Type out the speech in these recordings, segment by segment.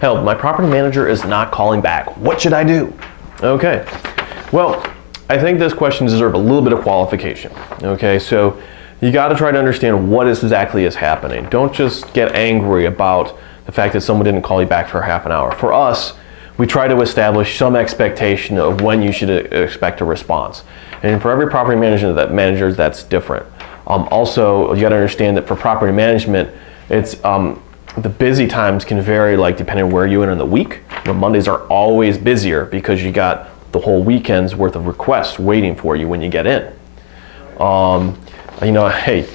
Hell, my property manager is not calling back. What should I do? Okay, well, I think this question deserves a little bit of qualification. Okay, so you got to try to understand what exactly is happening. Don't just get angry about the fact that someone didn't call you back for half an hour. For us, we try to establish some expectation of when you should expect a response. And for every property manager, that's different. Also, you got to understand that for property management, it's the busy times can vary, like depending on where you are in the week. Mondays are always busier because you got the whole weekend's worth of requests waiting for you when you get in. Hey,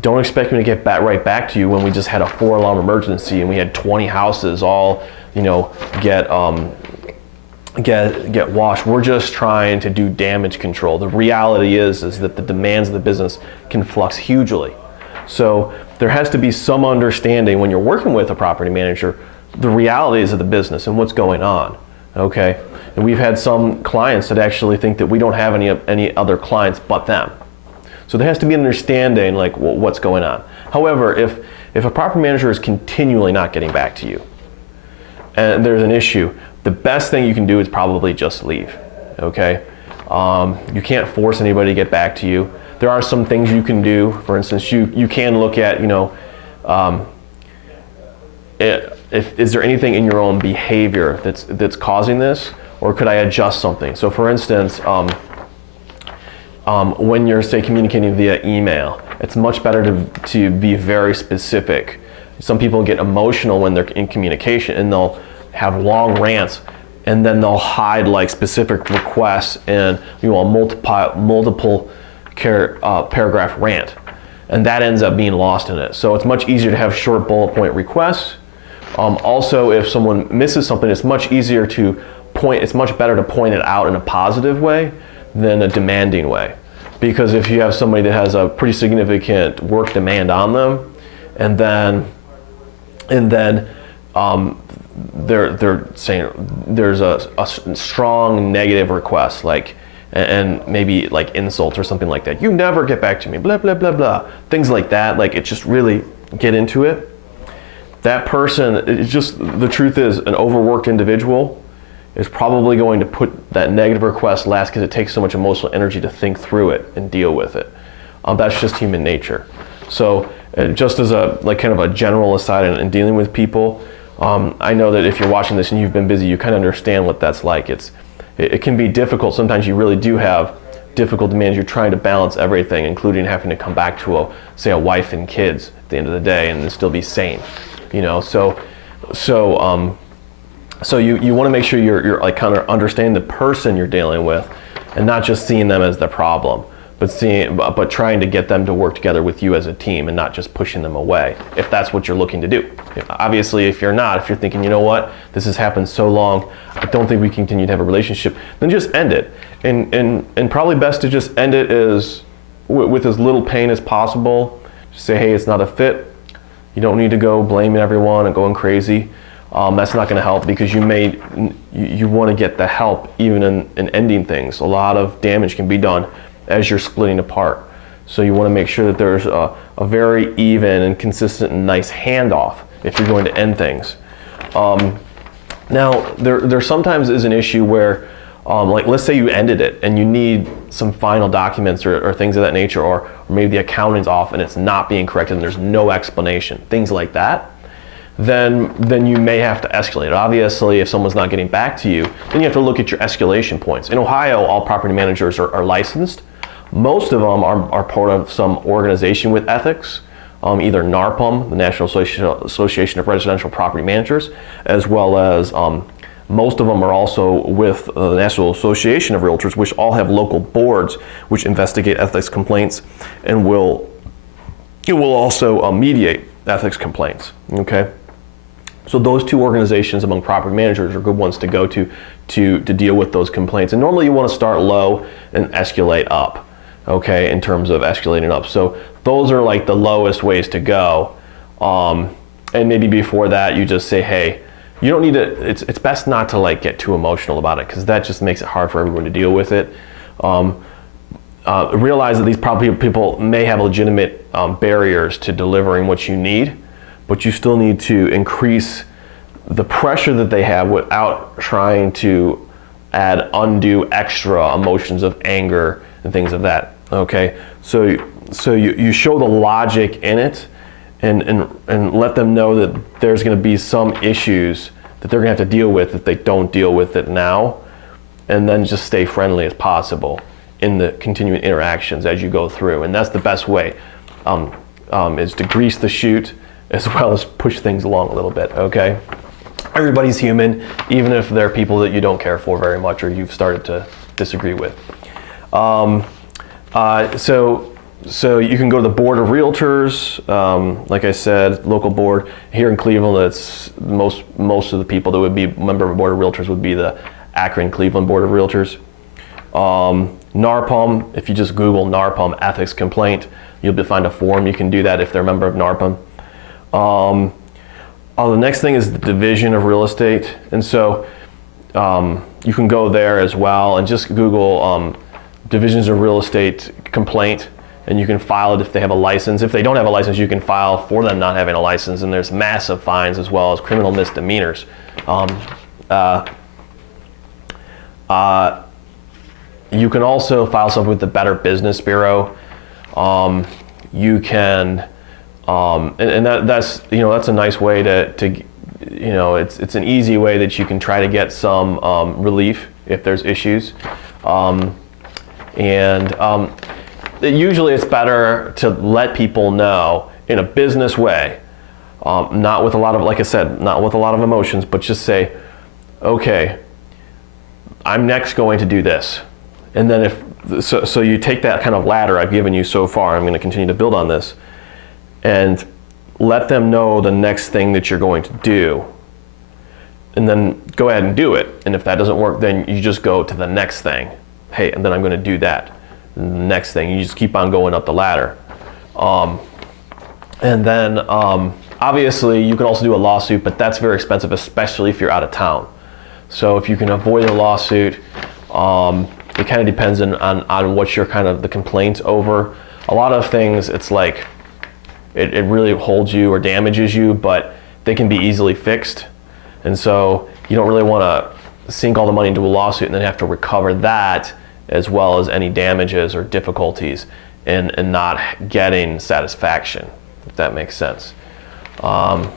don't expect me to get right back to you when we just had a 4-alarm emergency and we had 20 houses all, get washed. We're just trying to do damage control. The reality is that the demands of the business can flux hugely. So there has to be some understanding when you're working with a property manager, the realities of the business and what's going on, okay? And we've had some clients that actually think that we don't have any other clients but them. So there has to be an understanding like what's going on. However, if a property manager is continually not getting back to you and there's an issue, the best thing you can do is probably just leave, okay? You can't force anybody to get back to you. There are some things you can do. For instance, you can look at, is there anything in your own behavior that's causing this, or could I adjust something? So for instance, when you're, say, communicating via email, it's much better to be very specific. Some people get emotional when they're in communication and they'll have long rants and then they'll hide like specific requests in a multiple paragraph rant, and that ends up being lost in it. So it's much easier to have short bullet point requests. Also, if someone misses something, it's much better to point it out in a positive way than a demanding way. Because if you have somebody that has a pretty significant work demand on them, and then they're saying there's a strong negative request, like, and maybe like insults or something like that. You never get back to me, blah, blah, blah, blah. Things like that, like it just really get into it. That person, the truth is, an overworked individual is probably going to put that negative request last because it takes so much emotional energy to think through it and deal with it. That's just human nature. So just as kind of a general aside in dealing with people, I know that if you're watching this and you've been busy, you kind of understand what that's like. It can be difficult. Sometimes you really do have difficult demands. You're trying to balance everything, including having to come back to a wife and kids at the end of the day and still be sane. So you want to make sure you're like kind of understanding the person you're dealing with and not just seeing them as the problem, but trying to get them to work together with you as a team and not just pushing them away, if that's what you're looking to do. Obviously, if you're thinking, you know what, this has happened so long, I don't think we can continue to have a relationship, then just end it. And probably best to just end it with as little pain as possible. Just say, hey, it's not a fit. You don't need to go blaming everyone and going crazy. That's not going to help, because you want to get the help even in ending things. A lot of damage can be done as you're splitting apart. So you want to make sure that there's a very even and consistent and nice handoff if you're going to end things. Now, there sometimes is an issue where, like let's say you ended it and you need some final documents or things of that nature, or maybe the accounting's off and it's not being corrected and there's no explanation, things like that. Then you may have to escalate. Obviously, if someone's not getting back to you, then you have to look at your escalation points. In Ohio, all property managers are licensed. Most of them are part of some organization with ethics, either NARPM, the National Association of Residential Property Managers, as well as most of them are also with the National Association of Realtors, which all have local boards which investigate ethics complaints and will also mediate ethics complaints. Okay. So those two organizations among property managers are good ones to go to deal with those complaints. And normally you want to start low and escalate up, okay, in terms of escalating up. So those are like the lowest ways to go. And maybe before that you just say, hey, you don't need to, it's best not to like get too emotional about it, because that just makes it hard for everyone to deal with it. Realize that these people may have legitimate barriers to delivering what you need, but you still need to increase the pressure that they have without trying to add undue extra emotions of anger and things of that. Okay, so you show the logic in it, and let them know that there's going to be some issues that they're going to have to deal with if they don't deal with it now, and then just stay friendly as possible in the continuing interactions as you go through. And that's the best way, is to grease the chute as well as push things along a little bit. Okay, everybody's human, even if they're people that you don't care for very much or you've started to disagree with. So you can go to the Board of Realtors. Like I said, local board here in Cleveland. That's most of the people that would be member of a Board of Realtors would be the Akron Cleveland Board of Realtors. NARPM. If you just Google NARPM ethics complaint, you'll find a form. You can do that if they're a member of NARPM. The next thing is the Division of Real Estate, and so you can go there as well and just Google Divisions of Real Estate complaint, and you can file it if they have a license. If they don't have a license, you can file for them not having a license, and there's massive fines as well as criminal misdemeanors. You can also file something with the Better Business Bureau. You can, that's a nice way to it's an easy way that you can try to get some relief if there's issues. Usually it's better to let people know in a business way, not with a lot of, like I said, not with a lot of emotions, but just say, okay, I'm next going to do this. And then so you take that kind of ladder I've given you so far, I'm going to continue to build on this, and let them know the next thing that you're going to do. And then go ahead and do it. And if that doesn't work, then you just go to the next thing. Hey, and then I'm going to do that. And the next thing, you just keep on going up the ladder. And then obviously you can also do a lawsuit, but that's very expensive, especially if you're out of town. So if you can avoid a lawsuit, it kind of depends on what your kind of the complaints over. A lot of things, it's like it really holds you or damages you, but they can be easily fixed. And so you don't really want to sink all the money into a lawsuit and then have to recover that as well as any damages or difficulties and not getting satisfaction, if that makes sense. So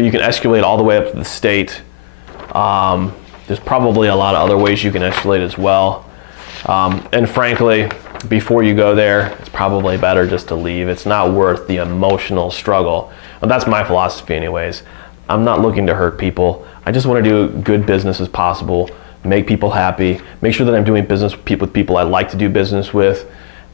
you can escalate all the way up to the state. There's probably a lot of other ways you can escalate as well. And frankly, before you go there, it's probably better just to leave. It's not worth the emotional struggle. And that's my philosophy anyways. I'm not looking to hurt people. I just want to do good business as possible, make people happy, make sure that I'm doing business with people I like to do business with,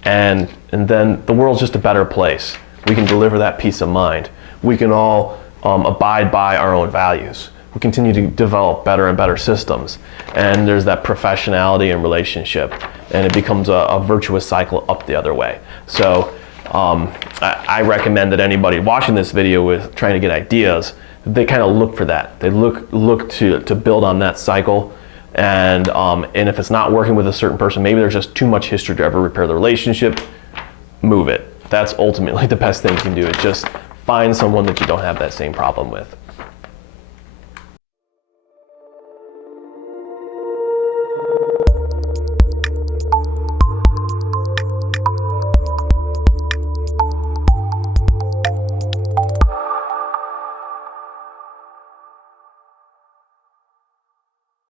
and then the world's just a better place. We can deliver that peace of mind. We can all abide by our own values. We continue to develop better and better systems, and there's that professionality and relationship, and it becomes a virtuous cycle up the other way. So I recommend that anybody watching this video with trying to get ideas, they kind of look for that. They look to build on that cycle, and if it's not working with a certain person, maybe there's just too much history to ever repair the relationship, move it. That's ultimately the best thing you can do, is just find someone that you don't have that same problem with.